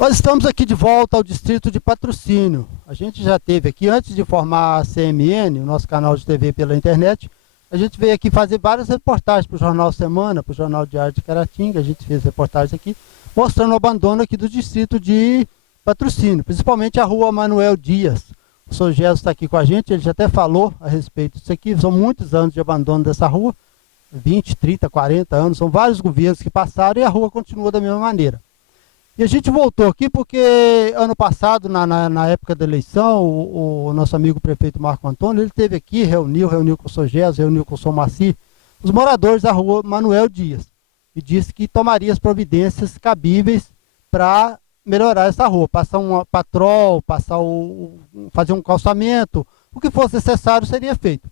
Nós estamos aqui de volta ao distrito de Patrocínio. A gente já teve aqui, antes de formar a CMN, o nosso canal de TV pela internet, a gente veio aqui fazer várias reportagens para o Jornal Semana, para o Jornal Diário de Caratinga. A gente fez reportagens aqui, mostrando o abandono aqui do distrito de Patrocínio, principalmente a rua Manuel Dias. O Sr. Gesso está aqui com a gente, ele já até falou a respeito disso aqui. São muitos anos de abandono dessa rua, 20, 30, 40 anos, são vários governos que passaram e a rua continua da mesma maneira. E a gente voltou aqui porque ano passado, na época da eleição, o nosso amigo prefeito Marco Antônio, ele esteve aqui, reuniu com o Sr. Gesso, reuniu com o Sr. Maci, os moradores da rua Manuel Dias, e disse que tomaria as providências cabíveis para melhorar essa rua, passar um patrol, fazer um calçamento, o que fosse necessário seria feito.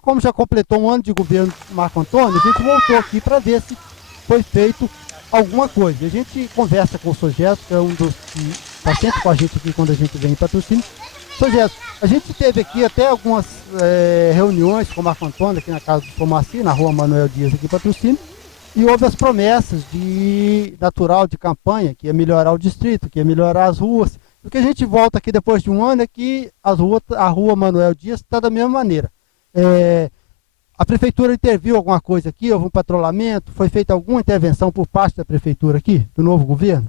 Como já completou um ano de governo Marco Antônio, a gente voltou aqui para ver se foi feito alguma coisa. A gente conversa com o Sr. Gesso, que é um dos que está sempre com a gente aqui quando a gente vem em Patrocínio. Sr. Gesso, a gente teve aqui até algumas reuniões com o Marco Antônio, aqui na casa do Sr. Maci, na rua Manuel Dias, aqui em Patrocínio, e houve as promessas natural de campanha, que ia melhorar o distrito, que ia melhorar as ruas. O que a gente volta aqui depois de um ano é que a rua Manuel Dias está da mesma maneira. A prefeitura interviu alguma coisa aqui, houve um patrulhamento, foi feita alguma intervenção por parte da prefeitura aqui, do novo governo?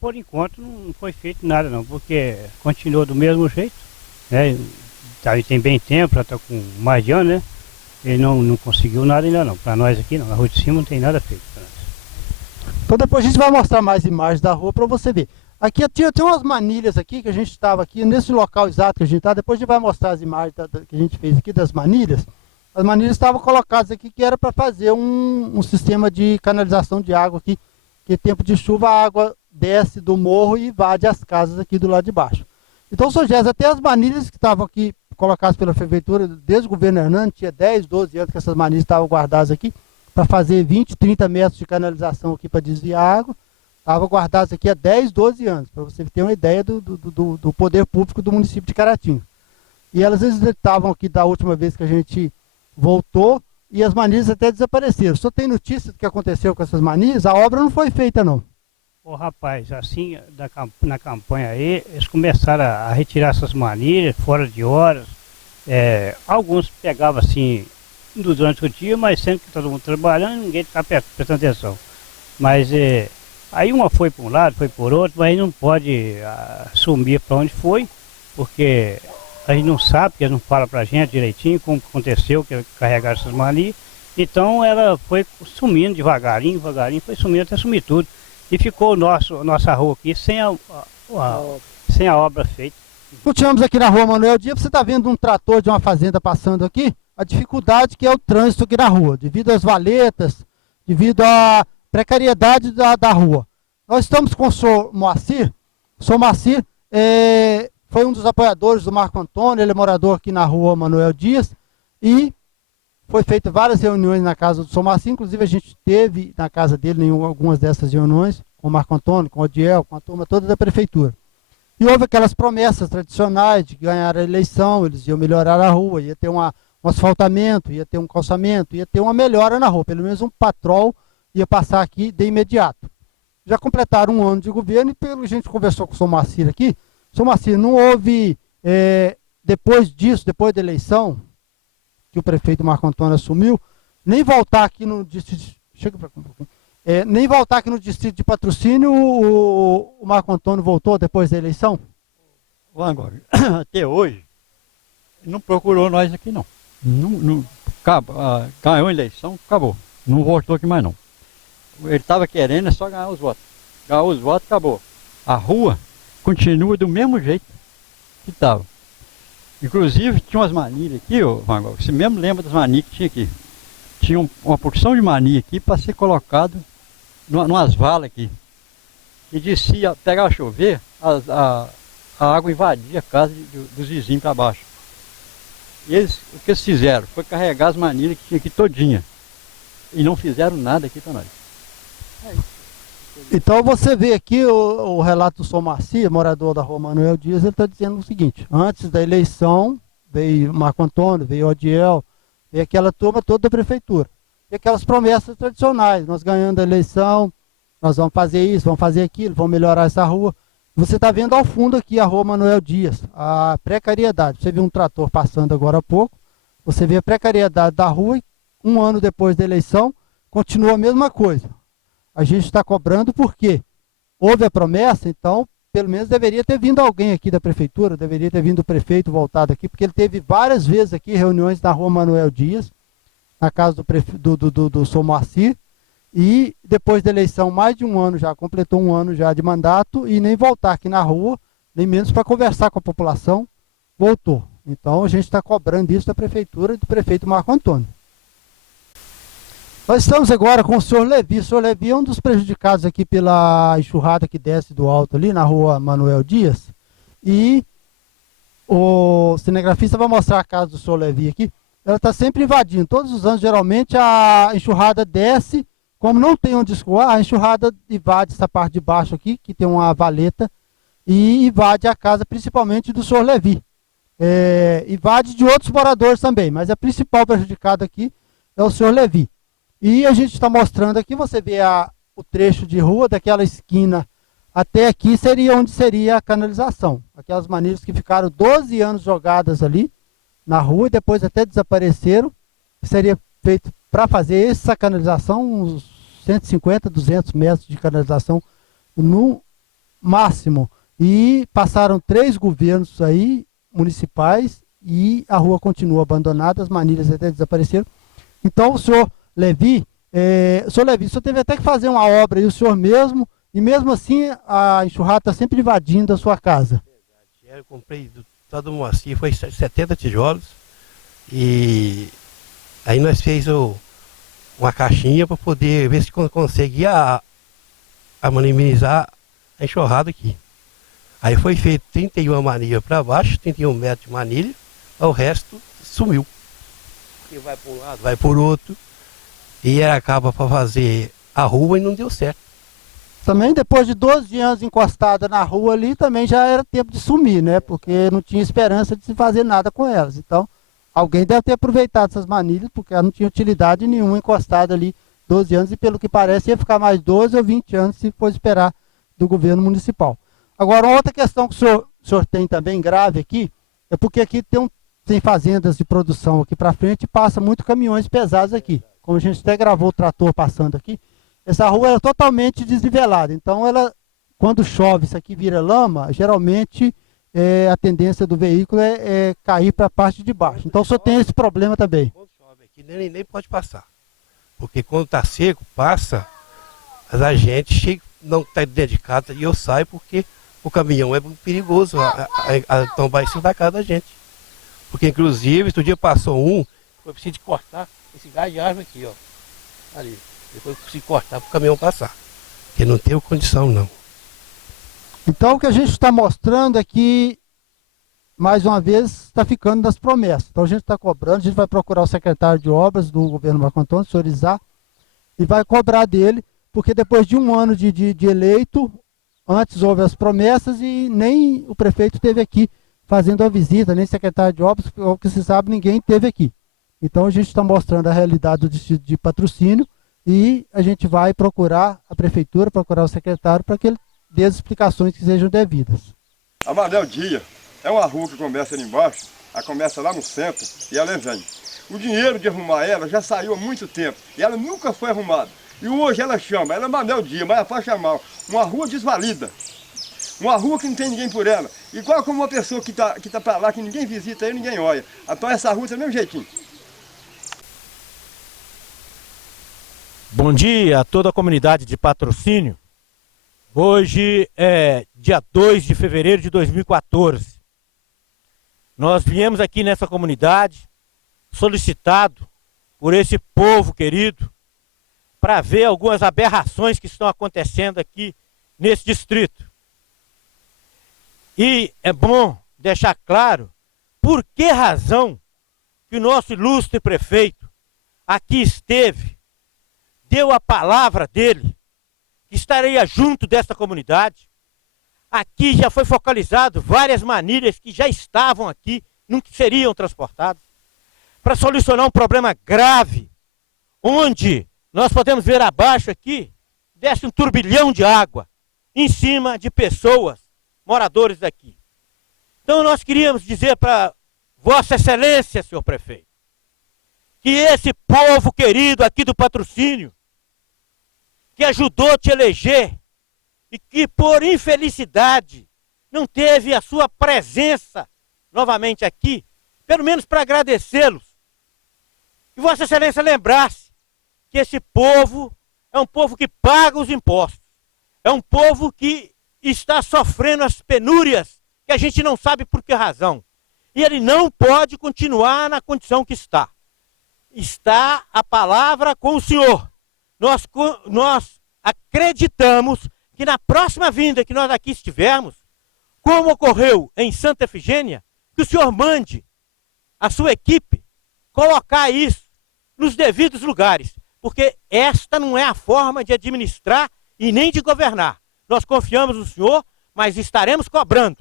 Por enquanto não foi feito nada não, porque continuou do mesmo jeito, né? Tem bem tempo, já está com mais de ano, né? Ele não conseguiu nada ainda não, para nós aqui não, na rua de cima não tem nada feito para nós. Então depois a gente vai mostrar mais imagens da rua para você ver. Aqui tem umas manilhas aqui, que a gente estava aqui, nesse local exato que a gente está, depois a gente vai mostrar as imagens que a gente fez aqui das manilhas. As manilhas estavam colocadas aqui que era para fazer um sistema de canalização de água aqui, que tempo de chuva a água desce do morro e invade as casas aqui do lado de baixo. Então, Sr. Gesso, até as manilhas que estavam aqui colocadas pela prefeitura, desde o governo Hernando, tinha 10, 12 anos que essas manilhas estavam guardadas aqui, para fazer 20, 30 metros de canalização aqui para desviar a água, estavam guardadas aqui há 10, 12 anos, para você ter uma ideia do poder público do município de Caratinga. E elas estavam aqui da última vez que a gente voltou e as manilhas até desapareceram. Só tem notícia do que aconteceu com essas manilhas? A obra não foi feita não. Ô rapaz, assim, na campanha aí, eles começaram a retirar essas manilhas fora de horas. Alguns pegavam assim durante o dia, mas sempre que todo mundo trabalhando, ninguém está prestando atenção. Mas aí uma foi para um lado, foi por outro, mas não pode assumir para onde foi, porque a gente não sabe, porque eles não falam para a gente direitinho como aconteceu, que carregaram essas manilhas. Então ela foi sumindo devagarinho, foi sumindo até sumir tudo. E ficou nossa rua aqui sem a obra feita. Continuamos aqui na rua Manuel Dias, você está vendo um trator de uma fazenda passando aqui, a dificuldade que é o trânsito aqui na rua, devido às valetas, devido à precariedade da rua. Nós estamos com o Sr. Moacir. O Sr. Moacir foi um dos apoiadores do Marco Antônio, ele é morador aqui na rua Manuel Dias, e foi feita várias reuniões na casa do Sr. Moacir, inclusive a gente teve na casa dele em algumas dessas reuniões, com o Marco Antônio, com o Odiel, com a turma toda da prefeitura. E houve aquelas promessas tradicionais de ganhar a eleição, eles iam melhorar a rua, ia ter um asfaltamento, ia ter um calçamento, ia ter uma melhora na rua, pelo menos um patrol ia passar aqui de imediato. Já completaram um ano de governo e pelo que a gente conversou com o Sr. Moacir aqui, Sr. Moacir, não houve, depois disso, depois da eleição, que o prefeito Marco Antônio assumiu, nem voltar aqui no distrito, nem voltar aqui no distrito de Patrocínio, o Marco Antônio voltou depois da eleição? Agora, até hoje, não procurou nós aqui não. Ganhou a eleição, acabou. Não voltou aqui mais não. Ele estava querendo só ganhar os votos. Ganhou os votos, acabou. A rua continua do mesmo jeito que estava. Inclusive, tinha umas manilhas aqui, Van Gogh, você mesmo lembra das manilhas que tinha aqui. Tinha uma porção de manilha aqui para ser colocado numas valas aqui. E descia, pegava chover, a água invadia a casa dos vizinhos para baixo. E o que eles fizeram foi carregar as manilhas que tinha aqui todinha. E não fizeram nada aqui para nós. Então você vê aqui o relato do Sr. Maci, morador da rua Manuel Dias, ele está dizendo o seguinte: antes da eleição, veio Marco Antônio, veio Odiel, veio aquela turma toda da prefeitura. E aquelas promessas tradicionais, nós ganhando a eleição, nós vamos fazer isso, vamos fazer aquilo, vamos melhorar essa rua. Você está vendo ao fundo aqui a rua Manuel Dias, a precariedade. Você viu um trator passando agora há pouco, você vê a precariedade da rua e um ano depois da eleição, continua a mesma coisa. A gente está cobrando porque houve a promessa, então pelo menos deveria ter vindo alguém aqui da prefeitura, deveria ter vindo o prefeito voltado aqui, porque ele teve várias vezes aqui reuniões na rua Manuel Dias, na casa do Sr. Moacir, e depois da eleição, mais de um ano já, completou um ano já de mandato, e nem voltar aqui na rua, nem menos para conversar com a população, voltou. Então a gente está cobrando isso da prefeitura e do prefeito Marco Antônio. Nós estamos agora com o senhor Levi. O senhor Levi é um dos prejudicados aqui pela enxurrada que desce do alto ali, na rua Manuel Dias. E o cinegrafista vai mostrar a casa do senhor Levi aqui. Ela está sempre invadindo. Todos os anos, geralmente, a enxurrada desce. Como não tem onde escoar, a enxurrada invade essa parte de baixo aqui, que tem uma valeta, e invade a casa, principalmente do senhor Levi. Invade de outros moradores também, mas a principal prejudicada aqui é o senhor Levi. E a gente está mostrando aqui, você vê o trecho de rua, daquela esquina até aqui, seria onde seria a canalização. Aquelas manilhas que ficaram 12 anos jogadas ali na rua e depois até desapareceram. Seria feito para fazer essa canalização, uns 150, 200 metros de canalização no máximo. E passaram 3 governos aí, municipais, e a rua continua abandonada, as manilhas até desapareceram. Então o senhor Levi, o senhor teve até que fazer uma obra aí, o senhor mesmo, e mesmo assim a enxurrada está sempre invadindo a sua casa. Verdade. Eu comprei do tal do Moacir, foi 70 tijolos, e aí nós fizemos uma caixinha para poder ver se conseguia minimizar a enxurrada aqui. Aí foi feito 31 manilhas para baixo, 31 metros de manilha, o resto sumiu. Porque vai para um lado, vai por outro. E acaba para fazer a rua e não deu certo. Também depois de 12 anos encostada na rua ali, também já era tempo de sumir, né? Porque não tinha esperança de se fazer nada com elas. Então, alguém deve ter aproveitado essas manilhas, porque elas não tinham utilidade nenhuma encostada ali 12 anos, e pelo que parece ia ficar mais 12 ou 20 anos se for esperar do governo municipal. Agora, uma outra questão que o senhor tem também grave aqui, é porque aqui tem fazendas de produção aqui para frente e passa muito caminhões pesados aqui. Como a gente até gravou o trator passando aqui, essa rua é totalmente desnivelada. Então, quando chove, isso aqui vira lama, geralmente a tendência do veículo é cair para a parte de baixo. Então, o senhor tem esse problema também. Quando chove aqui, nem pode passar. Porque quando está seco, passa, mas a gente chega, não está dentro de casa e eu saio porque o caminhão é muito perigoso a tombar em cima da casa da gente. Porque, inclusive, outro dia passou foi preciso cortar esse galho de árvore aqui, ó. Ali. Depois eu preciso cortar para o caminhão passar. Porque não tem condição, não. Então, o que a gente está mostrando é que, mais uma vez, está ficando nas promessas. Então, a gente está cobrando, a gente vai procurar o secretário de obras do governo Marco Antônio, o senhor Izá, e vai cobrar dele, porque depois de um ano de eleito, antes houve as promessas e nem o prefeito esteve aqui fazendo a visita, nem secretário de obras, o que se sabe, ninguém esteve aqui. Então, a gente está mostrando a realidade do distrito de Patrocínio e a gente vai procurar a prefeitura, procurar o secretário para que ele dê as explicações que sejam devidas. A Manuel Dias é uma rua que começa ali embaixo, ela começa lá no centro e ela vem. O dinheiro de arrumar ela já saiu há muito tempo e ela nunca foi arrumada. E hoje ela chama, ela é Manuel Dias, mas ela faz chamar uma rua desvalida. Uma rua que não tem ninguém por ela. Igual como uma pessoa que tá para lá, que ninguém visita aí, ninguém olha. Então essa rua é do mesmo jeitinho. Bom dia a toda a comunidade de Patrocínio. Hoje é dia 2 de fevereiro de 2014. Nós viemos aqui nessa comunidade, solicitado por esse povo querido, para ver algumas aberrações que estão acontecendo aqui nesse distrito. E é bom deixar claro por que razão que o nosso ilustre prefeito aqui esteve, deu a palavra dele, que estaria junto dessa comunidade. Aqui já foi focalizado várias manilhas que já estavam aqui, não seriam transportadas, para solucionar um problema grave, onde nós podemos ver abaixo aqui desce um turbilhão de água em cima de pessoas, moradores daqui. Então nós queríamos dizer para Vossa Excelência, senhor prefeito, que esse povo querido aqui do Patrocínio, que ajudou te eleger e que por infelicidade não teve a sua presença novamente aqui, pelo menos para agradecê-los, que Vossa Excelência lembrasse que esse povo é um povo que paga os impostos, é um povo que está sofrendo as penúrias que a gente não sabe por que razão. E ele não pode continuar na condição que está. Está a palavra com o senhor. Nós acreditamos que na próxima vinda que nós aqui estivermos, como ocorreu em Santa Efigênia, que o senhor mande a sua equipe colocar isso nos devidos lugares, porque esta não é a forma de administrar e nem de governar. Nós confiamos no senhor, mas estaremos cobrando.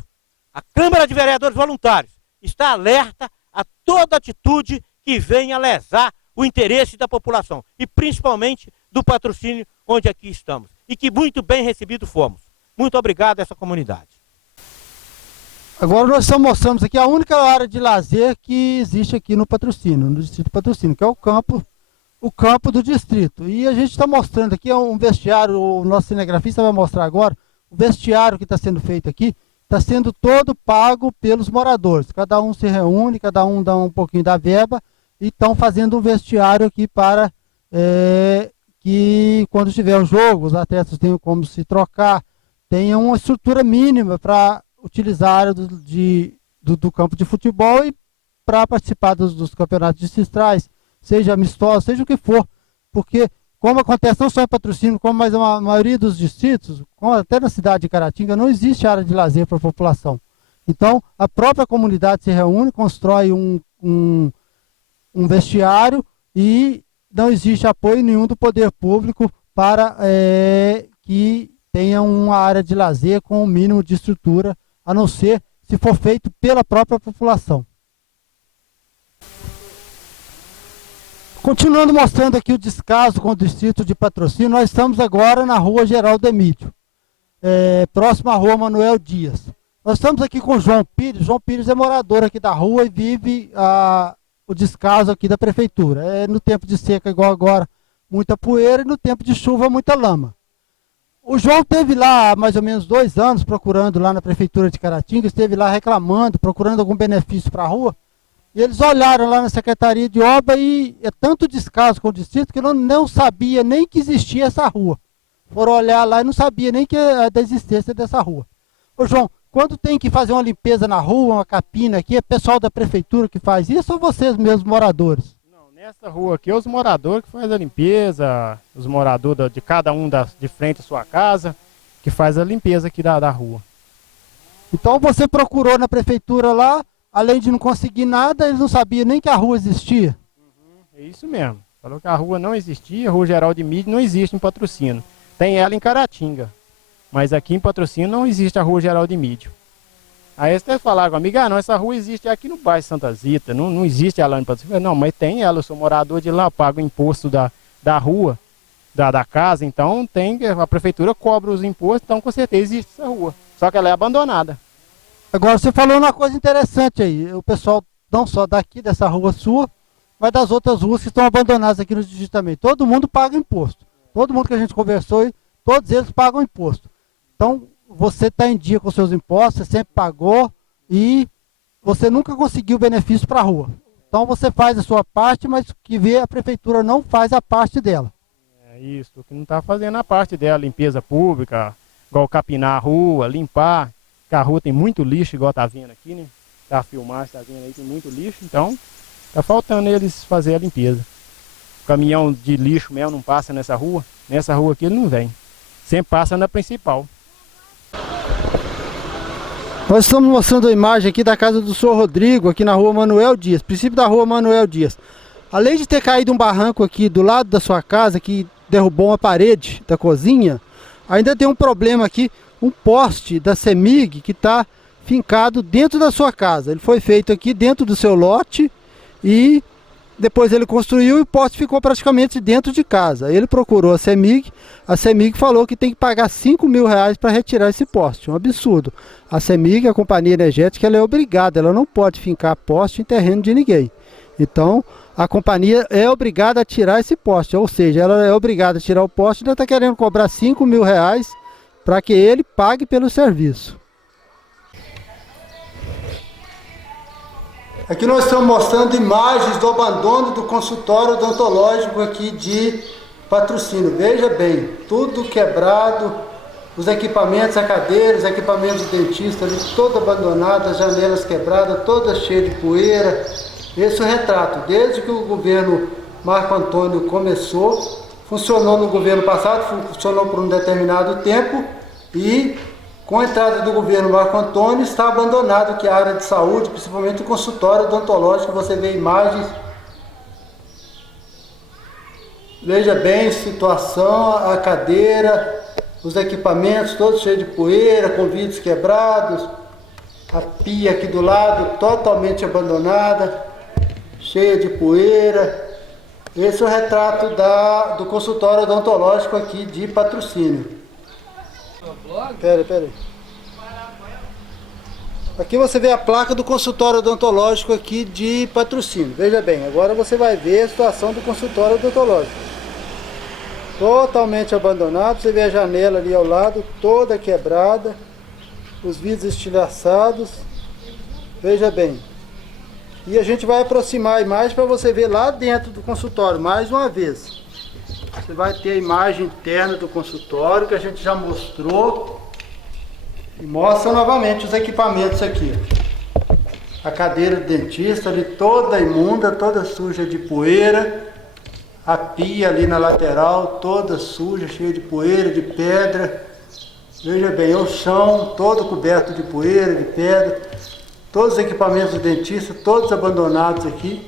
A Câmara de Vereadores Voluntários está alerta a toda atitude que venha lesar o interesse da população e principalmente do Patrocínio onde aqui estamos. E que muito bem recebido fomos. Muito obrigado a essa comunidade. Agora nós só mostramos aqui a única área de lazer que existe aqui no Patrocínio, no Distrito Patrocínio, que é o campo do distrito. E a gente está mostrando aqui um vestiário, o nosso cinegrafista vai mostrar agora, o vestiário que está sendo feito aqui, está sendo todo pago pelos moradores. Cada um se reúne, cada um dá um pouquinho da verba e estão fazendo um vestiário aqui para que quando tiver o jogo, os atletas tenham como se trocar, tenha uma estrutura mínima para utilizar a área do campo de futebol e para participar dos campeonatos distritais, seja amistoso, seja o que for, porque como acontece não só em Patrocínio, como mais a maioria dos distritos, como até na cidade de Caratinga, não existe área de lazer para a população. Então, a própria comunidade se reúne, constrói um vestiário e não existe apoio nenhum do poder público para que tenha uma área de lazer com o mínimo de estrutura, a não ser se for feito pela própria população. Continuando mostrando aqui o descaso com o distrito de Patrocínio, nós estamos agora na rua Geraldo Emídio, próximo à rua Manuel Dias. Nós estamos aqui com o João Pires. João Pires é morador aqui da rua e vive o descaso aqui da prefeitura. No tempo de seca, igual agora, muita poeira, e no tempo de chuva, muita lama. O João esteve lá há mais ou menos 2 anos procurando lá na prefeitura de Caratinga, esteve lá reclamando, procurando algum benefício para a rua. E eles olharam lá na Secretaria de Obra e é tanto descaso com o distrito que não sabia nem que existia essa rua. Foram olhar lá e não sabia nem da existência dessa rua. Ô João, quando tem que fazer uma limpeza na rua, uma capina aqui, é pessoal da prefeitura que faz isso ou vocês mesmos moradores? Não, nessa rua aqui é os moradores que fazem a limpeza, os moradores de cada um de frente à sua casa, que faz a limpeza aqui da rua. Então você procurou na prefeitura lá, além de não conseguir nada, eles não sabiam nem que a rua existia? É isso mesmo. Falou que a rua não existia, a rua Geraldo Emídio não existe em Patrocínio. Tem ela em Caratinga, mas aqui em Patrocínio não existe a rua Geraldo Emídio. Aí eles falaram comigo, não, essa rua existe aqui no bairro Santa Zita, não existe ela em Patrocínio. Não, mas tem ela, eu sou morador de lá, pago o imposto da rua, da casa, então a prefeitura cobra os impostos, então com certeza existe essa rua. Só que ela é abandonada. Agora, você falou uma coisa interessante aí. O pessoal, não só daqui, dessa rua sua, mas das outras ruas que estão abandonadas aqui no distrito também. Todo mundo paga imposto. Todo mundo que a gente conversou, todos eles pagam imposto. Então, você está em dia com seus impostos, você sempre pagou e você nunca conseguiu benefício para a rua. Então, você faz a sua parte, mas que vê a prefeitura não faz a parte dela. É isso, que não está fazendo a parte dela, limpeza pública, igual capinar a rua, limpar. Que a rua tem muito lixo, igual tá vendo aqui, né? Tá filmar, tá vendo aí, tem muito lixo, então tá faltando eles fazer a limpeza. O caminhão de lixo mesmo não passa nessa rua aqui ele não vem. Sempre passa na principal. Nós estamos mostrando a imagem aqui da casa do senhor Rodrigo, aqui na rua Manuel Dias, princípio da rua Manuel Dias. Além de ter caído um barranco aqui do lado da sua casa, que derrubou uma parede da cozinha, ainda tem um problema aqui, um poste da CEMIG que está fincado dentro da sua casa. Ele foi feito aqui dentro do seu lote e depois ele construiu e o poste ficou praticamente dentro de casa. Ele procurou a CEMIG falou que tem que pagar R$ 5.000 para retirar esse poste, um absurdo. A CEMIG, a companhia energética, ela é obrigada, ela não pode fincar poste em terreno de ninguém. Então, a companhia é obrigada a tirar esse poste, ou seja, ela é obrigada a tirar o poste e ainda está querendo cobrar R$ 5.000 para que ele pague pelo serviço. Aqui nós estamos mostrando imagens do abandono do consultório odontológico aqui de Patrocínio. Veja bem, tudo quebrado, os equipamentos, a cadeira, os equipamentos do dentista ali, todo abandonado, as janelas quebradas, todas cheias de poeira. Esse é o retrato, desde que o governo Marco Antônio começou, funcionou no governo passado, funcionou por um determinado tempo e com a entrada do governo Marco Antônio está abandonado que a área de saúde, principalmente o consultório odontológico, você vê imagens. Veja bem a situação, a cadeira, os equipamentos todos cheios de poeira, com vidros quebrados, a pia aqui do lado totalmente abandonada, cheia de poeira. Esse é o retrato do consultório odontológico aqui de Patrocínio. Pera aí. Aqui você vê a placa do consultório odontológico aqui de Patrocínio. Veja bem, agora você vai ver a situação do consultório odontológico. Totalmente abandonado, você vê a janela ali ao lado, toda quebrada, os vidros estilhaçados. Veja bem. E a gente vai aproximar a imagem para você ver lá dentro do consultório, mais uma vez. Você vai ter a imagem interna do consultório, que a gente já mostrou. E mostra novamente os equipamentos aqui. A cadeira do dentista ali toda imunda, toda suja de poeira. A pia ali na lateral, toda suja, cheia de poeira, de pedra. Veja bem, o chão todo coberto de poeira, de pedra. Todos os equipamentos do dentista, todos abandonados aqui.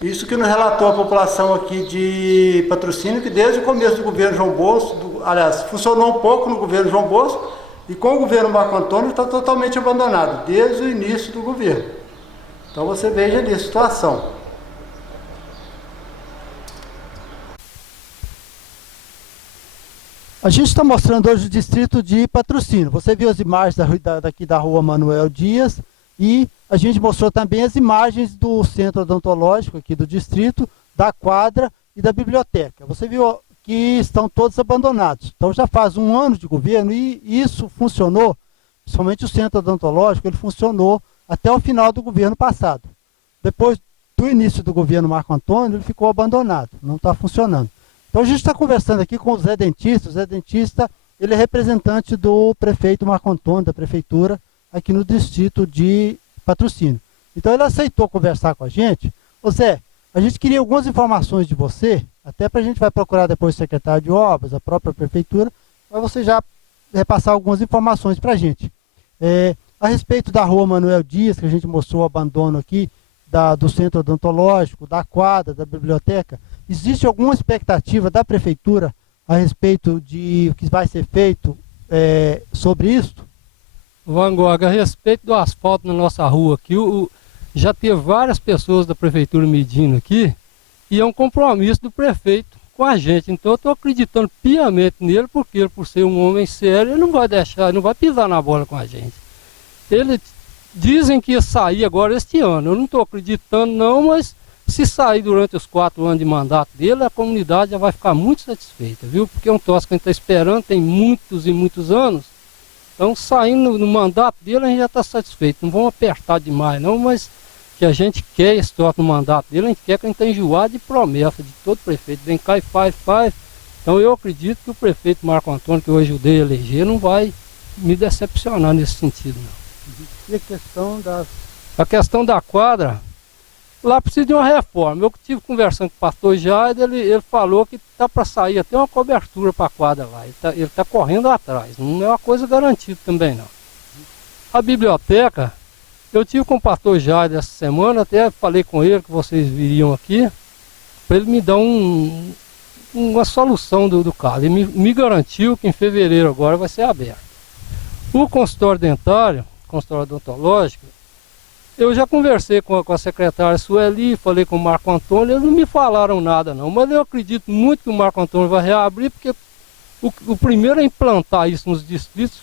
Isso que nos relatou a população aqui de Patrocínio, que desde o começo do governo João Bosco, aliás, funcionou um pouco no governo João Bosco, e com o governo Marco Antônio está totalmente abandonado, desde o início do governo. Então você veja ali a situação. A gente está mostrando hoje o distrito de Patrocínio. Você viu as imagens daqui da rua Manuel Dias e a gente mostrou também as imagens do centro odontológico aqui do distrito, da quadra e da biblioteca. Você viu que estão todos abandonados. Então já faz um ano de governo e isso funcionou, principalmente o centro odontológico, ele funcionou até o final do governo passado. Depois do início do governo Marco Antônio, ele ficou abandonado, não está funcionando. Então a gente está conversando aqui com o Zé Dentista. O Zé Dentista, ele é representante do prefeito Marco Antônio, da prefeitura, aqui no distrito de Patrocínio. Então ele aceitou conversar com a gente. Ô Zé, a gente queria algumas informações de você, até para a gente vai procurar depois o secretário de obras, a própria prefeitura, para você já repassar algumas informações para a gente. A respeito da rua Manuel Dias, que a gente mostrou o abandono aqui, do centro odontológico, da quadra, da biblioteca, existe alguma expectativa da prefeitura a respeito de o que vai ser feito sobre isso? Van Gogh, a respeito do asfalto na nossa rua aqui, já teve várias pessoas da prefeitura medindo aqui, e é um compromisso do prefeito com a gente. Então eu estou acreditando piamente nele, porque ele, por ser um homem sério, ele não vai deixar, não vai pisar na bola com a gente. Ele dizem que ia sair agora este ano. Eu não estou acreditando não, mas se sair durante os 4 anos de mandato dele, a comunidade já vai ficar muito satisfeita, viu? Porque é um troço que a gente está esperando, tem muitos e muitos anos. Então, saindo no mandato dele, a gente já está satisfeito. Não vamos apertar demais não, mas que a gente quer esse troço no mandato dele, a gente quer que a gente está enjoado de promessa de todo prefeito. Vem cá e faz. Então eu acredito que o prefeito Marco Antônio, que eu ajudei a eleger, não vai me decepcionar nesse sentido, não. E a questão da quadra, lá precisa de uma reforma. Eu estive conversando com o pastor Jair, ele falou que está para sair até uma cobertura para a quadra lá. Ele tá correndo atrás, não é uma coisa garantida também não. A biblioteca, eu tive com o pastor Jair essa semana, até falei com ele que vocês viriam aqui, para ele me dar uma solução do caso. Ele me garantiu que em fevereiro agora vai ser aberto. O consultório dentário, consultório odontológico, Eu já conversei com a secretária Sueli, falei com o Marco Antônio, eles não me falaram nada não, mas eu acredito muito que o Marco Antônio vai reabrir, porque o primeiro a implantar isso nos distritos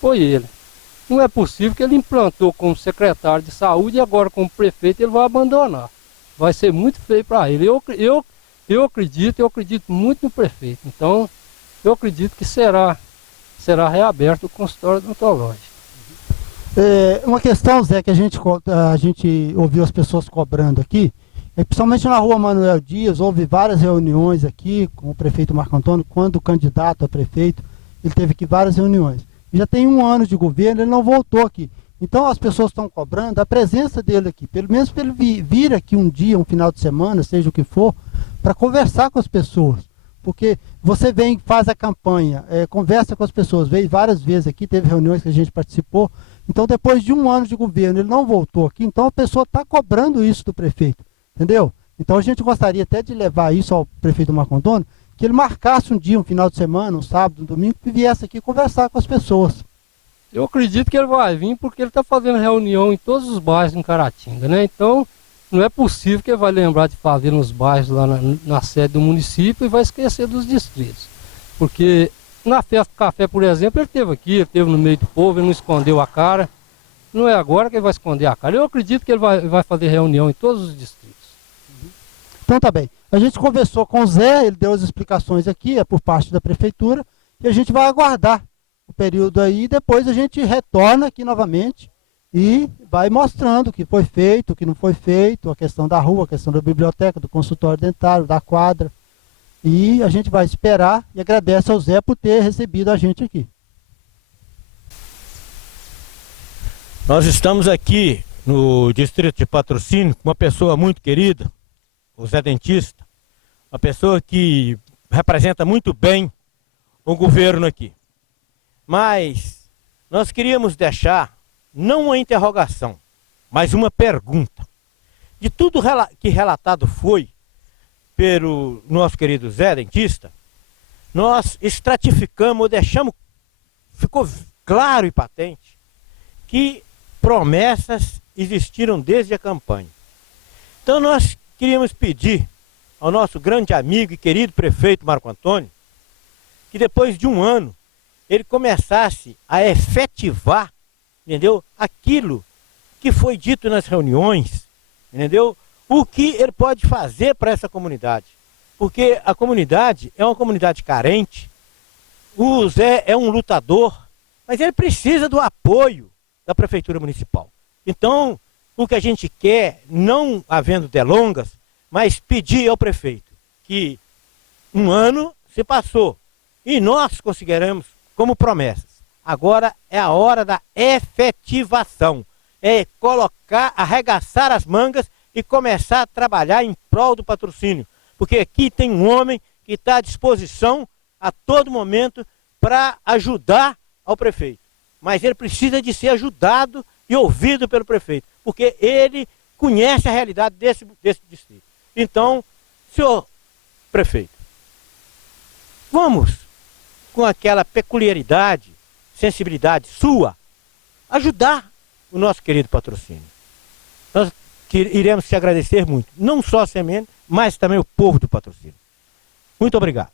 foi ele. Não é possível que ele implantou como secretário de saúde e agora como prefeito ele vai abandonar. Vai ser muito feio para ele. Eu acredito muito no prefeito, então eu acredito que será reaberto o consultório odontológico. Uma questão, Zé, que a gente ouviu as pessoas cobrando aqui, principalmente na rua Manuel Dias, houve várias reuniões aqui com o prefeito Marco Antônio, quando candidato a prefeito, ele teve aqui várias reuniões. Já tem 1 ano de governo, ele não voltou aqui. Então as pessoas estão cobrando a presença dele aqui, pelo menos para ele vir aqui um dia, um final de semana, seja o que for, para conversar com as pessoas. Porque você vem, faz a campanha, conversa com as pessoas, veio várias vezes aqui, teve reuniões que a gente participou. Então depois de 1 ano de governo, ele não voltou aqui, então a pessoa está cobrando isso do prefeito, entendeu? Então a gente gostaria até de levar isso ao prefeito Marco Antônio, que ele marcasse um dia, um final de semana, um sábado, um domingo, e viesse aqui conversar com as pessoas. Eu acredito que ele vai vir porque ele está fazendo reunião em todos os bairros em Caratinga, né? Então não é possível que ele vai lembrar de fazer nos bairros lá na sede do município e vai esquecer dos distritos. Porque na festa do café, por exemplo, ele esteve aqui, ele esteve no meio do povo, ele não escondeu a cara. Não é agora que ele vai esconder a cara. Eu acredito que ele vai fazer reunião em todos os distritos. Então tá bem. A gente conversou com o Zé, ele deu as explicações aqui, por parte da prefeitura, e a gente vai aguardar o período aí, e depois a gente retorna aqui novamente e vai mostrando o que foi feito, o que não foi feito, a questão da rua, a questão da biblioteca, do consultório dentário, da quadra. E a gente vai esperar e agradece ao Zé por ter recebido a gente aqui. Nós estamos aqui no distrito de Patrocínio com uma pessoa muito querida, o Zé Dentista, uma pessoa que representa muito bem o governo aqui. Mas nós queríamos deixar, não uma interrogação, mas uma pergunta. De tudo que relatado foi pelo nosso querido Zé Dentista, nós estratificamos, ficou claro e patente que promessas existiram desde a campanha. Então nós queríamos pedir ao nosso grande amigo e querido prefeito Marco Antônio, que depois de 1 ano, ele começasse a efetivar, entendeu? Aquilo que foi dito nas reuniões, entendeu? O que ele pode fazer para essa comunidade. Porque a comunidade é uma comunidade carente, o Zé é um lutador, mas ele precisa do apoio da Prefeitura Municipal. Então, o que a gente quer, não havendo delongas, mas pedir ao prefeito que 1 ano se passou e nós conseguiremos como promessas. Agora é a hora da efetivação, é colocar, arregaçar as mangas e começar a trabalhar em prol do patrocínio. Porque aqui tem um homem que está à disposição a todo momento para ajudar ao prefeito. Mas ele precisa de ser ajudado e ouvido pelo prefeito, porque ele conhece a realidade desse distrito. Então, senhor prefeito, vamos, com aquela peculiaridade, sensibilidade sua, ajudar o nosso querido patrocínio. Nós iremos te agradecer muito, não só a Semente, mas também o povo do patrocínio. Muito obrigado.